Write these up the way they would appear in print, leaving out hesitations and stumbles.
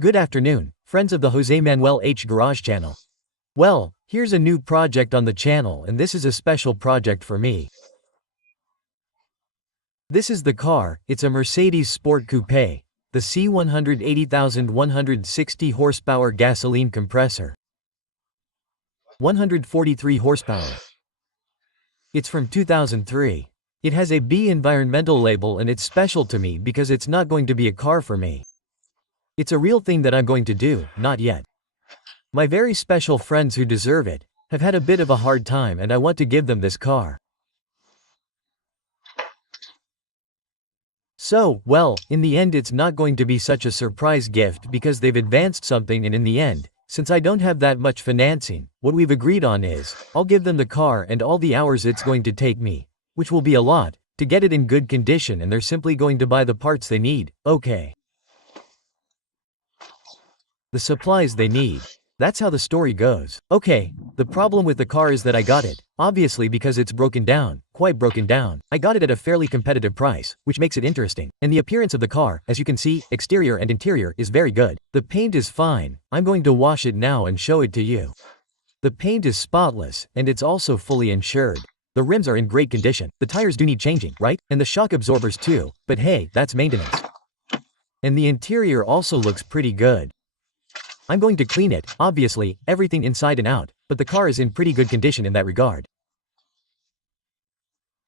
Good afternoon, friends of the Jose Manuel H Garage channel. Well, here's a new project on the channel, and this is a special project for me. This is the car. It's a Mercedes Sport Coupe, the C180,160 horsepower gasoline compressor. 143 horsepower. It's from 2003. It has a B environmental label, and it's special to me because it's not going to be a car for me. It's a real thing that I'm going to do, not yet. My very special friends who deserve it have had a bit of a hard time, and I want to give them this car. So, well, in the end it's not going to be such a surprise gift because they've advanced something, and in the end, since I don't have that much financing, what we've agreed on is, I'll give them the car and all the hours it's going to take me, which will be a lot, to get it in good condition, and they're simply going to buy the parts they need, okay. The supplies they need. That's how the story goes. Okay, the problem with the car is that I got it, obviously, because it's broken down, quite broken down. I got it at a fairly competitive price, which makes it interesting. And the appearance of the car, as you can see, exterior and interior, is very good. The paint is fine. I'm going to wash it now and show it to you. The paint is spotless, and it's also fully insured. The rims are in great condition. The tires do need changing, right? And the shock absorbers too, but hey, that's maintenance. And the interior also looks pretty good. I'm going to clean it, obviously, everything inside and out, but the car is in pretty good condition in that regard.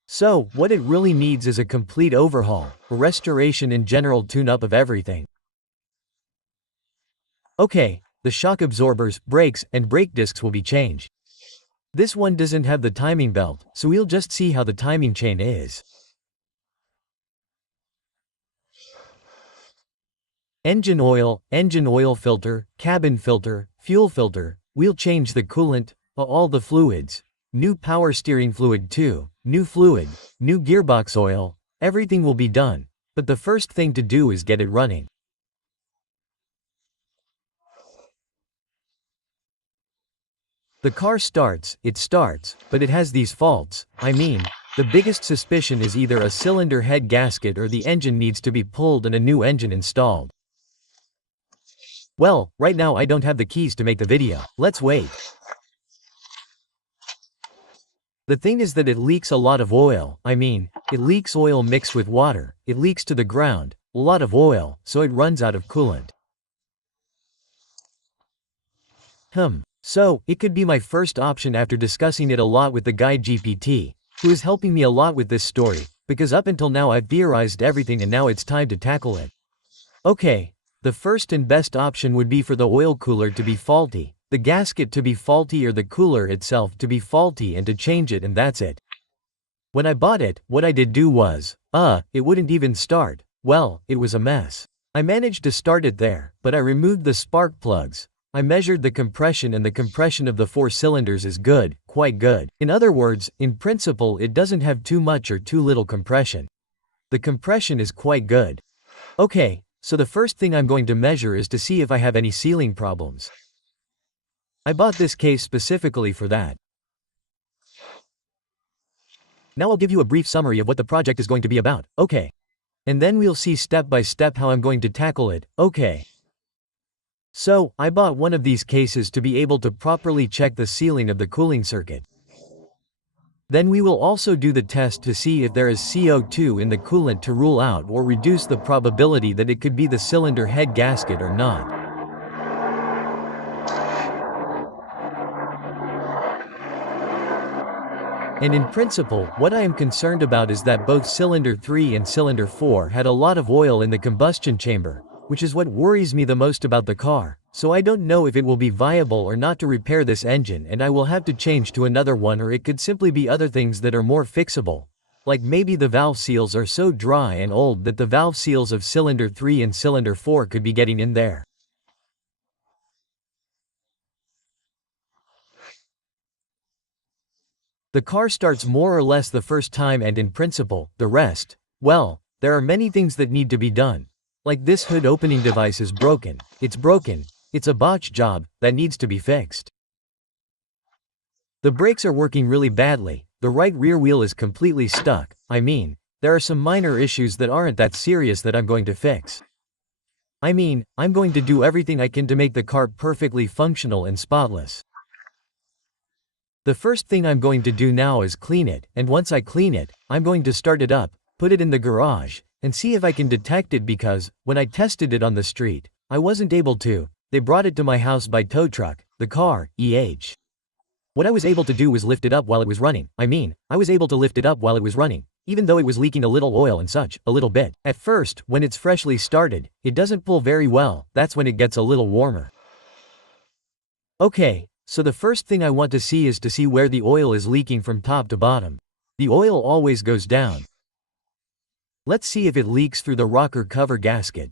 So, what it really needs is a complete overhaul, a restoration and general tune-up of everything. Okay, the shock absorbers, brakes, and brake discs will be changed. This one doesn't have the timing belt, so we'll just see how the timing chain is. Engine oil filter, cabin filter, fuel filter, we'll change the coolant, all the fluids, new power steering fluid too, new fluid, new gearbox oil, everything will be done, but the first thing to do is get it running. The car starts, but it has these faults. I mean, the biggest suspicion is either a cylinder head gasket or the engine needs to be pulled and a new engine installed. Well, right now I don't have the keys to make the video. Let's wait. The thing is that it leaks a lot of oil. I mean, it leaks oil mixed with water. It leaks to the ground, a lot of oil, so it runs out of coolant. So, it could be my first option after discussing it a lot with the guy GPT, who is helping me a lot with this story, because up until now I've theorized everything and now it's time to tackle it. Okay. The first and best option would be for the oil cooler to be faulty, the gasket to be faulty, or the cooler itself to be faulty, and to change it, and that's it. When I bought it, what I did do was, it wouldn't even start. Well, it was a mess. I managed to start it there, but I removed the spark plugs. I measured the compression, and the compression of the 4 cylinders is good, quite good. In other words, in principle it doesn't have too much or too little compression. The compression is quite good. Okay. So the first thing I'm going to measure is to see if I have any sealing problems. I bought this case specifically for that. Now I'll give you a brief summary of what the project is going to be about, okay? And then we'll see step by step how I'm going to tackle it, okay? So, I bought one of these cases to be able to properly check the sealing of the cooling circuit. Then we will also do the test to see if there is CO2 in the coolant to rule out or reduce the probability that it could be the cylinder head gasket or not. And in principle, what I am concerned about is that both cylinder 3 and cylinder 4 had a lot of oil in the combustion chamber, which is what worries me the most about the car. So I don't know if it will be viable or not to repair this engine, and I will have to change to another one, or it could simply be other things that are more fixable. Like maybe the valve seals are so dry and old that the valve seals of cylinder 3 and cylinder 4 could be getting in there. The car starts more or less the first time, and in principle, the rest, well, there are many things that need to be done. Like this hood opening device is broken. It's broken. It's a botch job that needs to be fixed. The brakes are working really badly. The right rear wheel is completely stuck. I mean, there are some minor issues that aren't that serious that I'm going to fix. I mean, I'm going to do everything I can to make the car perfectly functional and spotless. The first thing I'm going to do now is clean it, and once I clean it, I'm going to start it up, put it in the garage, and see if I can detect it because, when I tested it on the street, I wasn't able to. They brought it to my house by tow truck, the car, What I was able to do was lift it up while it was running. I was able to lift it up while it was running, even though it was leaking a little oil and such, a little bit. At first, when it's freshly started, it doesn't pull very well, that's when it gets a little warmer. Okay, so the first thing I want to see is to see where the oil is leaking from top to bottom. The oil always goes down. Let's see if it leaks through the rocker cover gasket.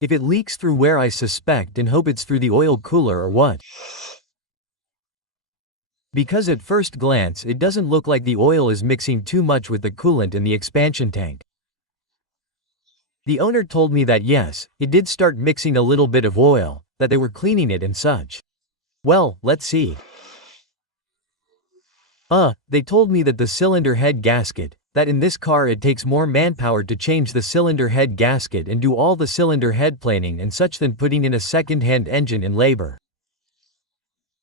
If it leaks through where I suspect and hope it's through the oil cooler or what. Because at first glance it doesn't look like the oil is mixing too much with the coolant in the expansion tank. The owner told me that yes, it did start mixing a little bit of oil, that they were cleaning it and such. Well, let's see. They told me that the cylinder head gasket, that in this car it takes more manpower to change the cylinder head gasket and do all the cylinder head planing and such than putting in a second-hand engine in labor.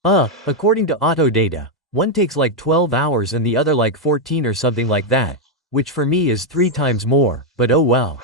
According to auto data, one takes like 12 hours and the other like 14 or something like that, which for me is 3 times more, but oh well.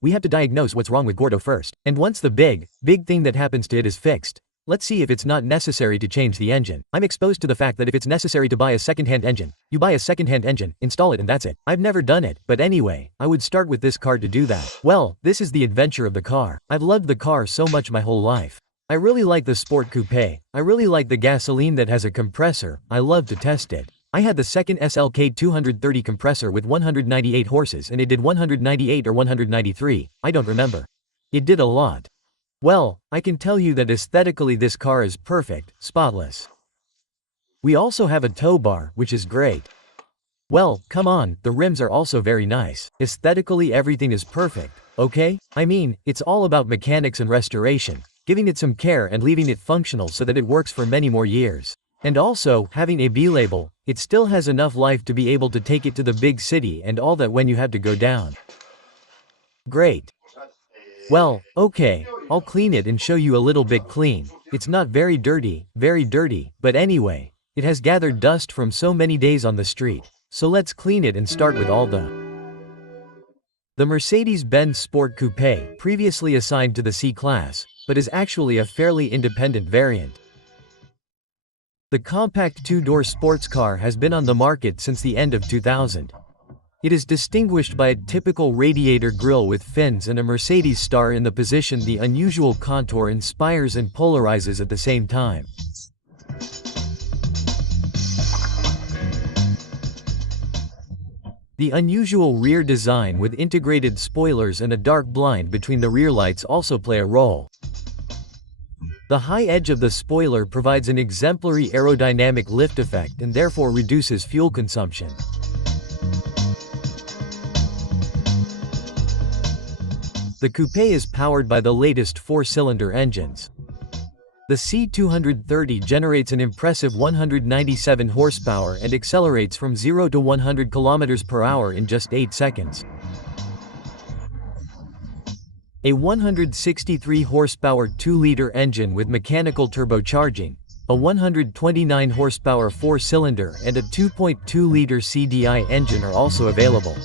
We have to diagnose what's wrong with Gordo first, and once the big thing that happens to it is fixed, let's see if it's not necessary to change the engine. I'm exposed to the fact that if it's necessary to buy a second-hand engine, you buy a second-hand engine, install it and that's it. I've never done it, but anyway, I would start with this car to do that. Well, this is the adventure of the car. I've loved the car so much my whole life. I really like the Sport Coupe. I really like the gasoline that has a compressor. I love to test it. I had the second SLK 230 compressor with 198 horses and it did 198 or 193, I don't remember. It did a lot. Well, I can tell you that aesthetically this car is perfect, spotless. We also have a tow bar, which is great. Well, come on, the rims are also very nice. Aesthetically everything is perfect, okay? I mean, it's all about mechanics and restoration, giving it some care and leaving it functional so that it works for many more years. And also, having a B label, it still has enough life to be able to take it to the big city and all that when you have to go down. Great. Well, okay, I'll clean it and show you a little bit clean. It's not very dirty, but anyway, it has gathered dust from so many days on the street. So let's clean it and start with all the Mercedes-Benz Sport Coupe, previously assigned to the C-Class, but is actually a fairly independent variant. The compact two-door sports car has been on the market since the end of 2000. It is distinguished by a typical radiator grille with fins and a Mercedes star in the position. The unusual contour inspires and polarizes at the same time. The unusual rear design with integrated spoilers and a dark blind between the rear lights also play a role. The high edge of the spoiler provides an exemplary aerodynamic lift effect and therefore reduces fuel consumption. The coupe is powered by the latest 4-cylinder engines. The C230 generates an impressive 197 horsepower and accelerates from 0 to 100 km per hour in just 8 seconds. A 163 horsepower 2-liter engine with mechanical turbocharging, a 129 horsepower 4-cylinder and a 2.2-liter CDI engine are also available.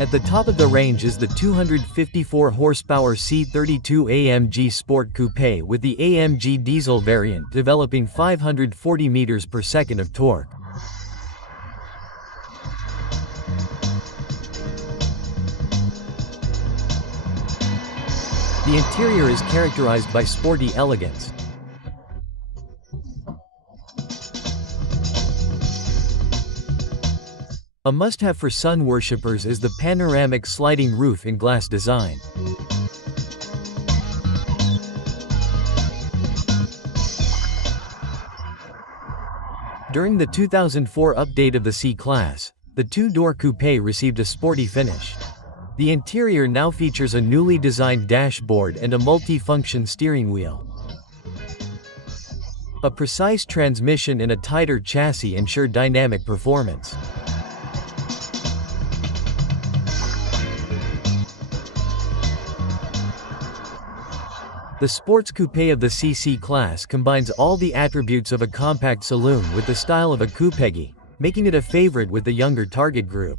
At the top of the range is the 254 horsepower C32 AMG Sport Coupe with the AMG diesel variant developing 540 meters per second of torque. The interior is characterized by sporty elegance. A must-have for sun worshippers is the panoramic sliding roof in glass design. During the 2004 update of the C-Class, the two-door coupe received a sporty finish. The interior now features a newly designed dashboard and a multi-function steering wheel. A precise transmission and a tighter chassis ensure dynamic performance. The sports coupe of the CC class combines all the attributes of a compact saloon with the style of a coupe, making it a favorite with the younger target group.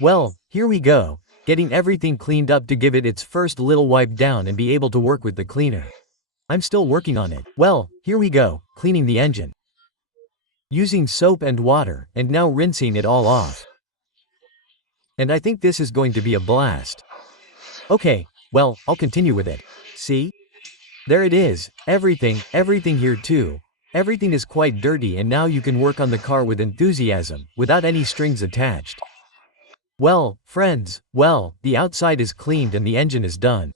Well, here we go, getting everything cleaned up to give it its first little wipe down and be able to work with the cleaner. I'm still working on it. Well, here we go, cleaning the engine. Using soap and water, and now rinsing it all off. And I think this is going to be a blast. Okay, well, I'll continue with it. See? There it is, everything here too. Everything is quite dirty and now you can work on the car with enthusiasm, without any strings attached. Well, friends, well, the outside is cleaned and the engine is done.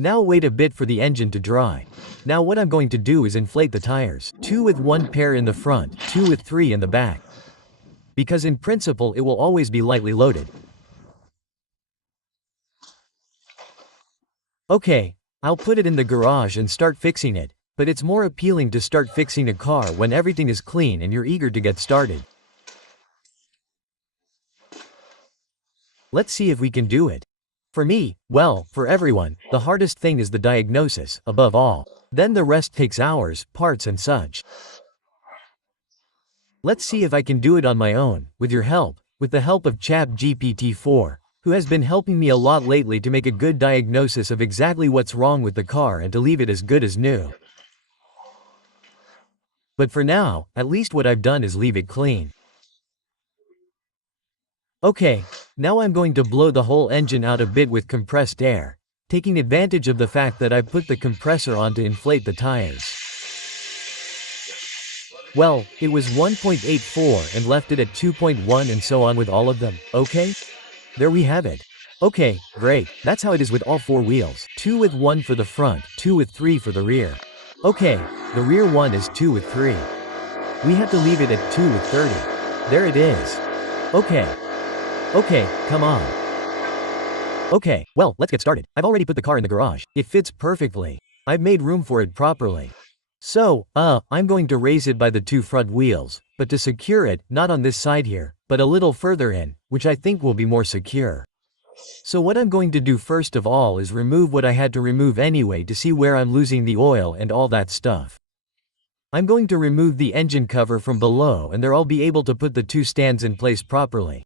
Now wait a bit for the engine to dry. Now what I'm going to do is inflate the tires. 2 with 1 pair in the front, 2 with 3 in the back. Because in principle it will always be lightly loaded. Okay, I'll put it in the garage and start fixing it, but it's more appealing to start fixing a car when everything is clean and you're eager to get started. Let's see if we can do it. For me, well, for everyone, the hardest thing is the diagnosis, above all. Then the rest takes hours, parts and such. Let's see if I can do it on my own, with your help, with the help of ChatGPT-4, who has been helping me a lot lately to make a good diagnosis of exactly what's wrong with the car and to leave it as good as new. But for now, at least what I've done is leave it clean. Okay, now I'm going to blow the whole engine out a bit with compressed air, taking advantage of the fact that I put the compressor on to inflate the tires. Well, it was 1.84 and left it at 2.1 and so on with all of them, okay? There we have it. Okay, great, that's how it is with all 4 wheels. 2 with 1 for the front, 2 with 3 for the rear. Okay, the rear one is 2 with 3. We have to leave it at 2 with 30. There it is. Okay, come on. Okay, well, let's get started. I've already put the car in the garage. It fits perfectly. I've made room for it properly. So, I'm going to raise it by the 2 front wheels, but to secure it, not on this side here, but a little further in, which I think will be more secure. So what I'm going to do first of all is remove what I had to remove anyway to see where I'm losing the oil and all that stuff. I'm going to remove the engine cover from below and there I'll be able to put the 2 stands in place properly.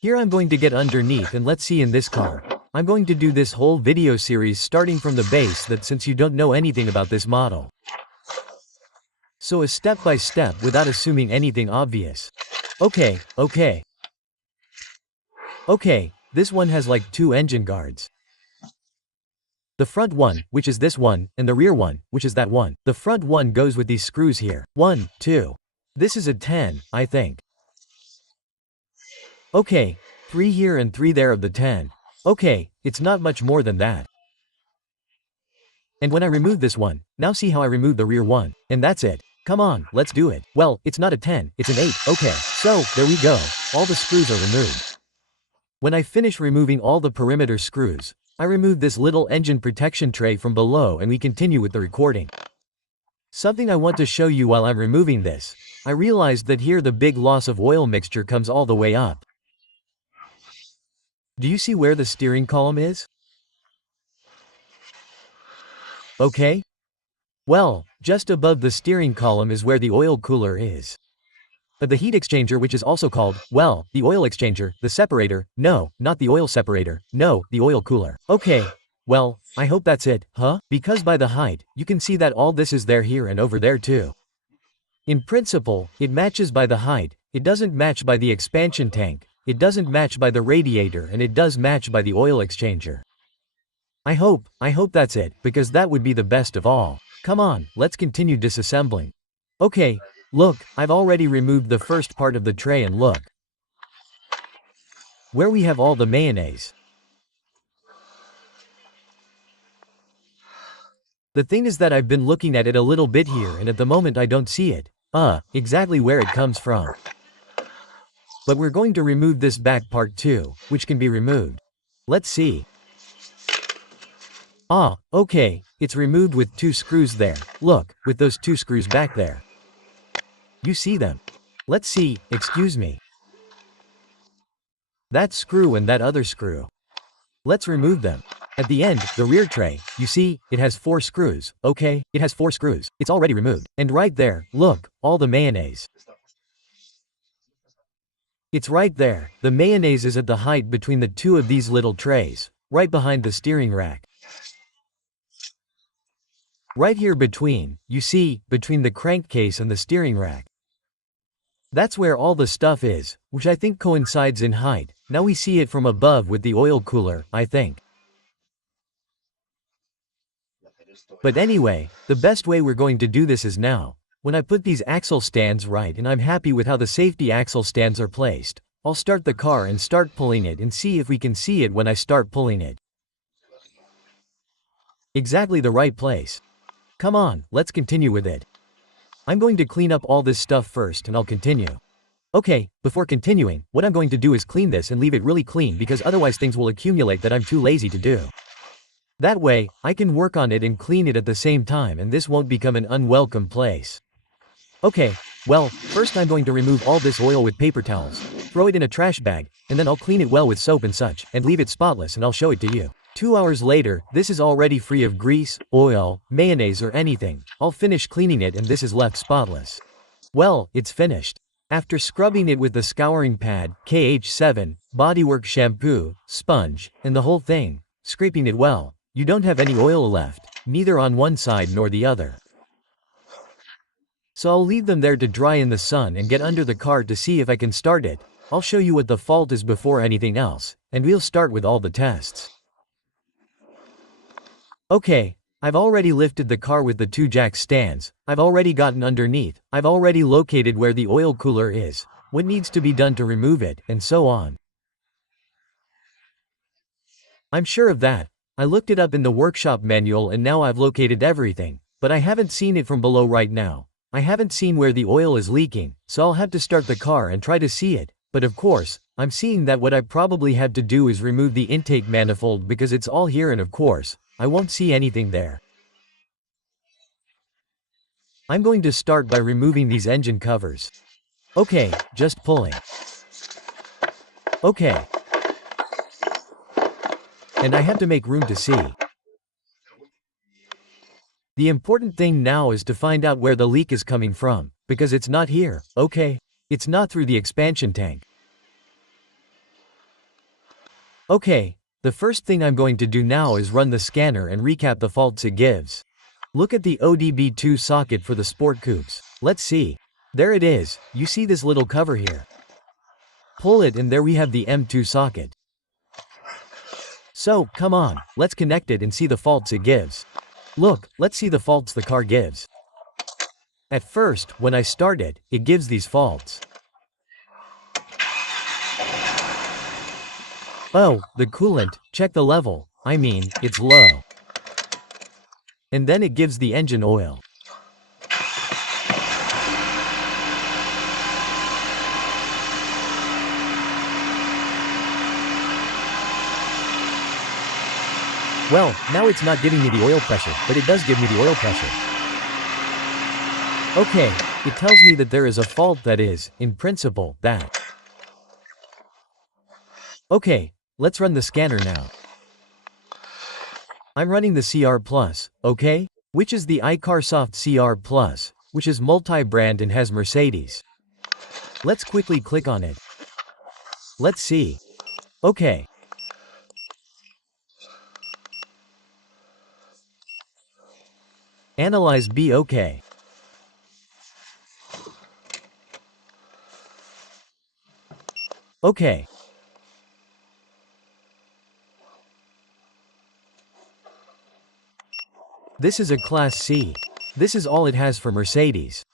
Here I'm going to get underneath and let's see in this car. I'm going to do this whole video series starting from the base that since you don't know anything about this model. So a step by step without assuming anything obvious. Okay, this one has like 2 engine guards. The front one, which is this one, and the rear one, which is that one. The front one goes with these screws here. 1, 2. This is a 10, I think. Okay, 3 here and 3 there of the 10. Okay, it's not much more than that. And when I remove this one, now see how I remove the rear one. And that's it. Come on, let's do it. Well, it's not a 10, it's an 8. Okay, so, there we go. All the screws are removed. When I finish removing all the perimeter screws, I remove this little engine protection tray from below and we continue with the recording. Something I want to show you while I'm removing this. I realized that here the big loss of oil mixture comes all the way up. Do you see where the steering column is? Okay? Well, just above the steering column is where the oil cooler is. But the heat exchanger, which is also called, well, the oil exchanger, the separator, no, not the oil separator, no, the oil cooler. Okay, well, I hope that's it, huh? Because by the height, you can see that all this is there here and over there too. In principle, it matches by the height, it doesn't match by the expansion tank, it doesn't match by the radiator and it does match by the oil exchanger. I hope that's it, because that would be the best of all. Come on, let's continue disassembling. Okay, look, I've already removed the first part of the tray and look. Where we have all the mayonnaise. The thing is that I've been looking at it a little bit here and at the moment I don't see it. Exactly where it comes from. But we're going to remove this back part too, which can be removed. Let's see. Okay, it's removed with 2 screws there. Look, with those 2 screws back there. You see them? Let's see, excuse me. That screw and that other screw. Let's remove them. At the end, the rear tray, you see, it has 4 screws, okay? It has 4 screws. It's already removed. And right there, look, all the mayonnaise. It's right there. The mayonnaise is at the height between the 2 of these little trays, right behind the steering rack. Right here between, you see, between the crankcase and the steering rack. That's where all the stuff is, which I think coincides in height. Now we see it from above with the oil cooler, I think. But anyway, the best way we're going to do this is now. When I put these axle stands right and I'm happy with how the safety axle stands are placed, I'll start the car and start pulling it and see if we can see it when I start pulling it. Exactly the right place. Come on, let's continue with it. I'm going to clean up all this stuff first and I'll continue. Okay, before continuing, what I'm going to do is clean this and leave it really clean because otherwise things will accumulate that I'm too lazy to do. That way, I can work on it and clean it at the same time and this won't become an unwelcome place. Okay, well, first I'm going to remove all this oil with paper towels, throw it in a trash bag, and then I'll clean it well with soap and such, and leave it spotless and I'll show it to you. 2 hours later, this is already free of grease, oil, mayonnaise or anything. I'll finish cleaning it and this is left spotless. Well, it's finished. After scrubbing it with the scouring pad, KH7, bodywork shampoo, sponge, and the whole thing, scraping it well, you don't have any oil left, neither on one side nor the other. So I'll leave them there to dry in the sun and get under the car to see if I can start it. I'll show you what the fault is before anything else, and we'll start with all the tests. Okay, I've already lifted the car with the 2 jack stands, I've already gotten underneath, I've already located where the oil cooler is, what needs to be done to remove it, and so on. I'm sure of that. I looked it up in the workshop manual and now I've located everything, but I haven't seen it from below right now. I haven't seen where the oil is leaking, so I'll have to start the car and try to see it, but of course, I'm seeing that what I probably have to do is remove the intake manifold because it's all here and of course, I won't see anything there. I'm going to start by removing these engine covers. Okay, just pulling. Okay. And I have to make room to see. The important thing now is to find out where the leak is coming from, because it's not here, okay? It's not through the expansion tank. Okay, the first thing I'm going to do now is run the scanner and recap the faults it gives. Look at the ODB2 socket for the Sport Coupes. Let's see. There it is, you see this little cover here. Pull it and there we have the M2 socket. So, come on, let's connect it and see the faults it gives. Look, let's see the faults the car gives. At first, when I start it, it gives these faults. Oh, the coolant, check the level, I mean, it's low. And then it gives the engine oil. Well, now it's not giving me the oil pressure, but it does give me the oil pressure. Okay, it tells me that there is a fault that is, in principle, that. Okay, let's run the scanner now. I'm running the CR Plus, okay? Which is the iCarSoft CR Plus, which is multi-brand and has Mercedes. Let's quickly click on it. Let's see. Okay. Analyze B okay. Okay. This is a Class C. This is all it has for Mercedes.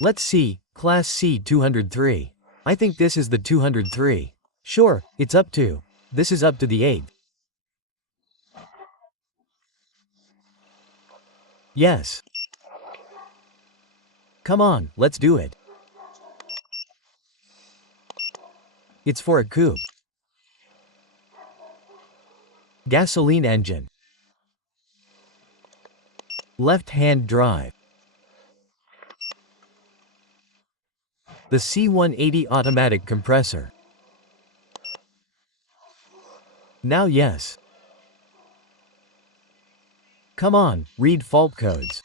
Let's see, Class C 203. I think this is the 203. Sure, it's up to. This is up to the 8th. Yes. Come on, let's do it. It's for a coupe. Gasoline engine. Left-hand drive. The C180 automatic compressor. Now yes. Come on, read fault codes.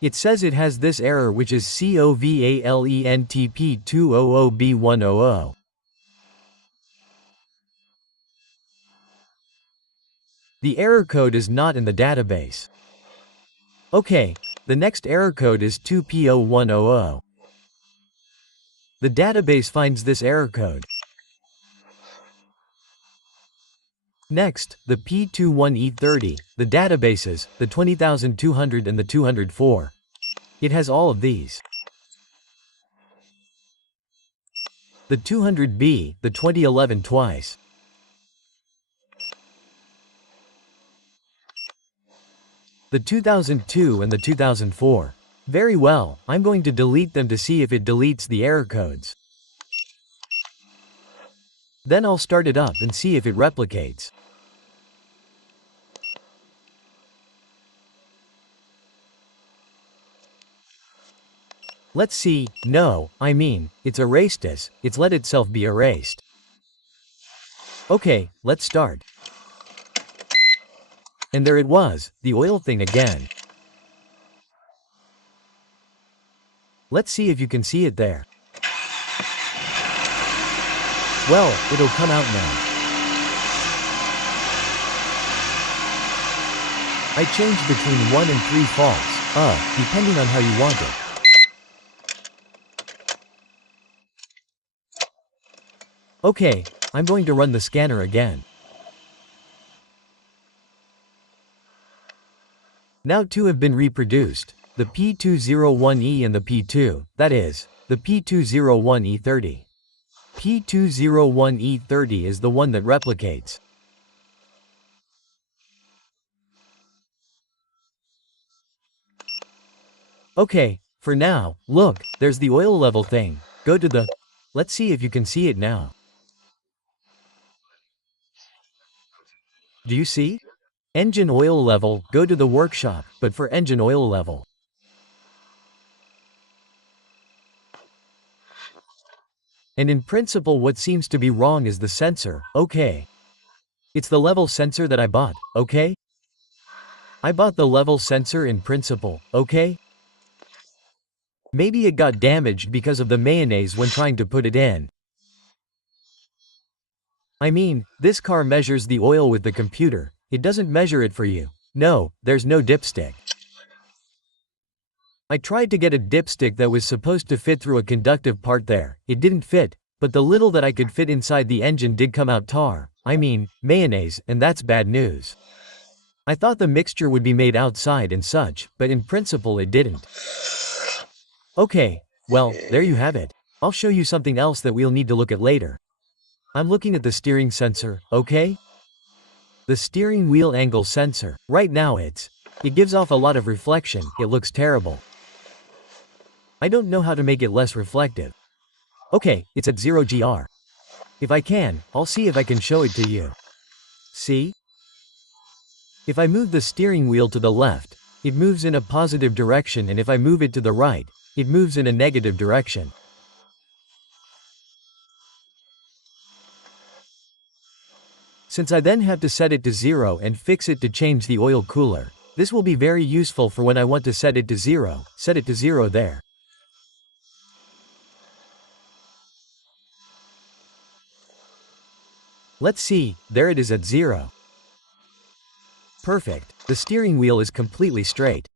It says it has this error, which is COVALENTP200B100. The error code is not in the database. Okay, the next error code is 2P0100. The database finds this error code. Next, the P21E30, the databases, the 20200 and the 204. It has all of these. The 200B, the 2011 twice. The 2002 and the 2004. Very well, I'm going to delete them to see if it deletes the error codes. Then I'll start it up and see if it replicates. Let's see. No, I mean, it's erased us, it's let itself be erased. Okay, let's start. And there it was, the oil thing again. Let's see if you can see it there. Well, it'll come out now. I changed between 1 and 3 faults, depending on how you want it. Okay, I'm going to run the scanner again. Now 2 have been reproduced, the P201E and the P2, that is, the P201E30. P201E30 is the one that replicates. Okay, for now, look, there's the oil level thing. Go to the... Let's see if you can see it now. Do you see? Engine oil level, go to the workshop, but for engine oil level. And in principle what seems to be wrong is the sensor, okay? It's the level sensor that I bought, okay? I bought the level sensor in principle, okay? Maybe it got damaged because of the mayonnaise when trying to put it in. I mean, this car measures the oil with the computer, it doesn't measure it for you. No, there's no dipstick. I tried to get a dipstick that was supposed to fit through a conductive part there, it didn't fit, but the little that I could fit inside the engine did come out tar, I mean, mayonnaise, and that's bad news. I thought the mixture would be made outside and such, but in principle it didn't. Okay, well, there you have it. I'll show you something else that we'll need to look at later. I'm looking at the steering sensor, okay? The steering wheel angle sensor, right now it gives off a lot of reflection, it looks terrible. I don't know how to make it less reflective. Okay, it's at 0 GR. If I can, I'll see if I can show it to you. See? If I move the steering wheel to the left, it moves in a positive direction, and if I move it to the right, it moves in a negative direction. Since I then have to set it to 0 and fix it to change the oil cooler, this will be very useful for when I want to set it to 0, set it to 0 there. Let's see, there it is at 0. Perfect, the steering wheel is completely straight.